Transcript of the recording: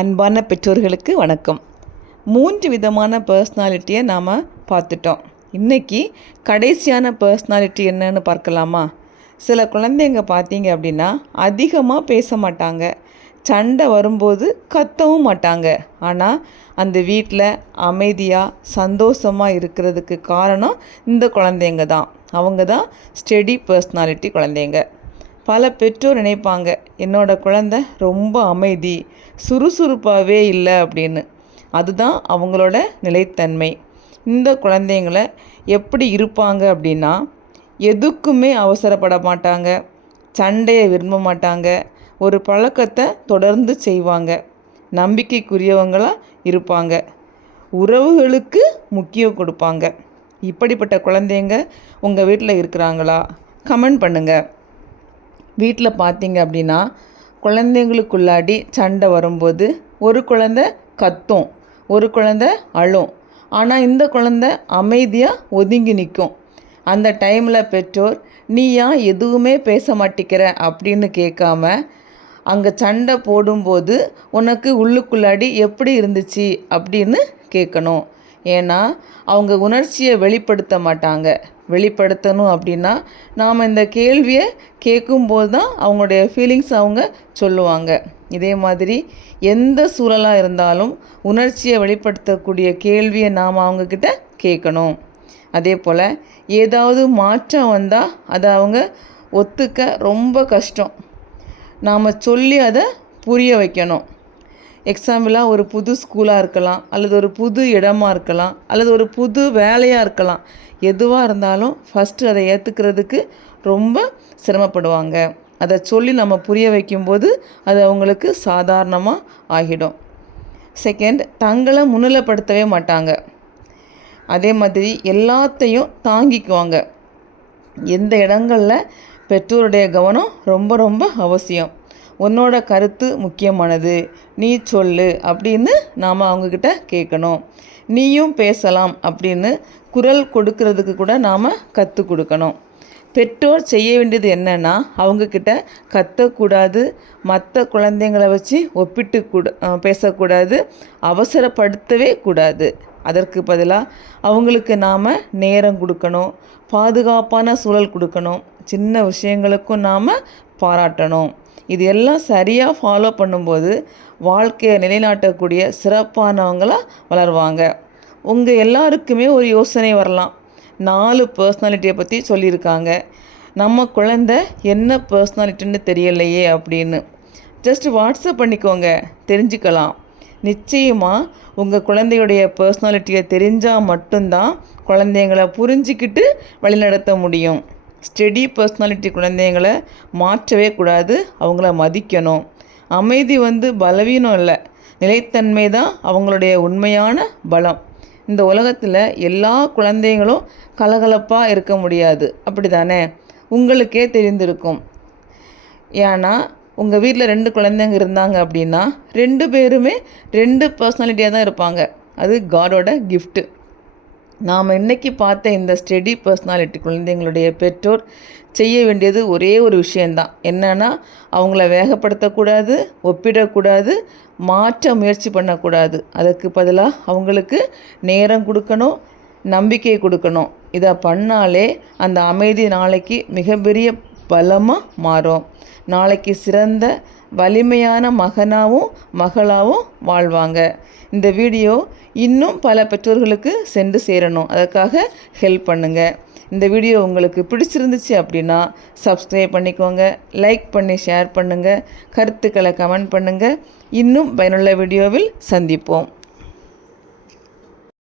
அன்பான பெற்றோர்களுக்கு வணக்கம். 3 விதமான பர்சனாலிட்டியை நாம் பார்த்துட்டோம். இன்றைக்கி கடைசியான பர்சனாலிட்டி என்னன்னு பார்க்கலாமா? சில குழந்தைங்க பார்த்தீங்க அப்படின்னா அதிகமாக பேச மாட்டாங்க, சண்டை வரும்போது கத்தவும் மாட்டாங்க. ஆனால் அந்த வீட்டில் அமைதியாக சந்தோஷமாக இருக்கிறதுக்கு காரணம் இந்த குழந்தைங்க தான். அவங்க தான் ஸ்டெடி பர்சனாலிட்டி குழந்தைங்க. பல பெற்றோர் நினைப்பாங்க, என்னோட குழந்தை ரொம்ப அமைதி, சுறுசுறுப்பாகவே இல்லை அப்படின்னு. அதுதான் அவங்களோட நிலைத்தன்மை. இந்த குழந்தைங்களை எப்படி இருப்பாங்க அப்படின்னா, எதுக்குமே அவசரப்பட மாட்டாங்க, சண்டையை விரும்ப மாட்டாங்க, ஒரு பழக்கத்தை தொடர்ந்து செய்வாங்க, நம்பிக்கைக்குரியவங்களாக இருப்பாங்க, உறவுகளுக்கு முக்கியம் கொடுப்பாங்க. இப்படிப்பட்ட குழந்தைங்க உங்கள் வீட்டில் இருக்கிறாங்களா? கமெண்ட் பண்ணுங்கள். வீட்டில் பார்த்தீங்க அப்படின்னா குழந்தைங்களுக்குள்ளாடி சண்டை வரும்போது ஒரு குழந்தை கத்தும், ஒரு குழந்தை அழும். ஆனால் இந்த குழந்தை அமைதியாக ஒதுங்கி நிற்கும். அந்த டைமில் பெற்றோர், நீ ஏன் எதுவுமே பேச மாட்டிக்கிற அப்படின்னு கேட்காம, அங்கே சண்டை போடும்போது உனக்கு உள்ளுக்குள்ளாடி எப்படி இருந்துச்சு அப்படின்னு கேட்கணும். ஏன்னா அவங்க உணர்ச்சியை வெளிப்படுத்த மாட்டாங்க. வெளிப்படுத்தணும் அப்படின்னா நாம் இந்த கேள்வியை கேட்கும்போது தான் அவங்களுடைய ஃபீலிங்ஸ் அவங்க சொல்லுவாங்க. இதே மாதிரி எந்த சூழலாக இருந்தாலும் உணர்ச்சியை வெளிப்படுத்தக்கூடிய கேள்வியை நாம் அவங்கக்கிட்ட கேட்கணும். அதே போல் ஏதாவது மாற்றம் வந்தால் அதை அவங்க ஒத்துக்க ரொம்ப கஷ்டம். நாம் சொல்லி அதை புரிய வைக்கணும். எக்ஸாம்பிளாக ஒரு புது ஸ்கூலாக இருக்கலாம், அல்லது ஒரு புது இடமா இருக்கலாம், அல்லது ஒரு புது வேலையாக இருக்கலாம். எதுவாக இருந்தாலும் ஃபஸ்ட்டு அதை ஏற்றுக்கிறதுக்கு ரொம்ப சிரமப்படுவாங்க. அதை சொல்லி நம்ம புரிய வைக்கும்போது அது அவங்களுக்கு சாதாரணமாக ஆகிடும். செகண்ட், தங்களை முன்னிலைப்படுத்தவே மாட்டாங்க. அதே மாதிரி எல்லாத்தையும் தாங்கிக்குவாங்க. எந்த இடங்களில் பெற்றோருடைய கவனம் ரொம்ப ரொம்ப அவசியம். உன்னோட கருத்து முக்கியமானது, நீ சொல்லு அப்படின்னு நாம் அவங்கக்கிட்ட கேட்கணும். நீயும் பேசலாம் அப்படின்னு குரல் கொடுக்கறதுக்கு கூட நாம் கற்றுக் கொடுக்கணும். பெற்றோர் செய்ய வேண்டியது என்னென்னா, அவங்கக்கிட்ட கத்தக்கூடாது, மற்ற குழந்தைங்களை வச்சு ஒப்பிட்டு பேசக்கூடாது, அவசரப்படுத்தவே கூடாது. அதற்கு பதிலாக அவங்களுக்கு நாம் நேரம் கொடுக்கணும், பாதுகாப்பான சூழல் கொடுக்கணும், சின்ன விஷயங்களுக்கும் நாம் பாராட்டணும். இது எல்லாம் சரியாக ஃபாலோ பண்ணும்போது வாழ்க்கையை நிலைநாட்டக்கூடிய சிறப்பானவங்களாக வளருவாங்க. உங்கள் எல்லாருக்குமே ஒரு யோசனை வரலாம், 4 பர்சனாலிட்டியை பற்றி சொல்லியிருக்காங்க, நம்ம குழந்தை என்ன பர்சனாலிட்டின்னு தெரியலையே அப்படின்னு. ஜஸ்ட் வாட்ஸ்அப் பண்ணிக்கோங்க, தெரிஞ்சுக்கலாம். நிச்சயமாக உங்கள் குழந்தையுடைய பர்சனாலிட்டியை தெரிஞ்சால் மட்டும்தான் குழந்தைங்களை புரிஞ்சிக்கிட்டு வழிநடத்த முடியும். ஸ்டெடி பர்சனாலிட்டி குழந்தைங்களை மாற்றவே கூடாது, அவங்கள மதிக்கணும். அமைதி பலவீனம் இல்லை, நிலைத்தன்மை தான் அவங்களுடைய உண்மையான பலம். இந்த உலகத்தில் எல்லா குழந்தைங்களும் கலகலப்பாக இருக்க முடியாது, அப்படி தானே? உங்களுக்கே தெரிந்திருக்கும். ஏன்னா உங்கள் வீட்டில் 2 குழந்தைங்க இருந்தாங்க அப்படின்னா 2 பேருமே 2 பர்சனாலிட்டியாக தான் இருப்பாங்க. அது காடோட கிஃப்ட்டு. நாம் இன்றைக்கி பார்த்த இந்த ஸ்டெடி பர்சனாலிட்டி குழந்தைங்களுடைய பெற்றோர் செய்ய வேண்டியது ஒரே ஒரு விஷயந்தான். என்னென்னா, அவங்கள வேகப்படுத்தக்கூடாது, ஒப்பிடக்கூடாது, மாற்ற முயற்சி பண்ணக்கூடாது. அதுக்கு பதிலாக அவங்களுக்கு நேரம் கொடுக்கணும், நம்பிக்கை கொடுக்கணும். இதை பண்ணாலே அந்த அமைதி நாளைக்கு மிகப்பெரிய பலமாக மாறும். நாளைக்கு சிறந்த வலிமையான மகனாகவும் மகளாகவும் வாழ்வாங்க. இந்த வீடியோ இன்னும் பல பெற்றோர்களுக்கு சென்று சேரணும். அதற்காக ஹெல்ப் பண்ணுங்கள். இந்த வீடியோ உங்களுக்கு பிடிச்சிருந்துச்சு அப்படின்னா சப்ஸ்கிரைப் பண்ணிக்கோங்க, லைக் பண்ணி ஷேர் பண்ணுங்கள், கருத்துக்களை கமெண்ட் பண்ணுங்கள். இன்னும் பயனுள்ள வீடியோவில் சந்திப்போம்.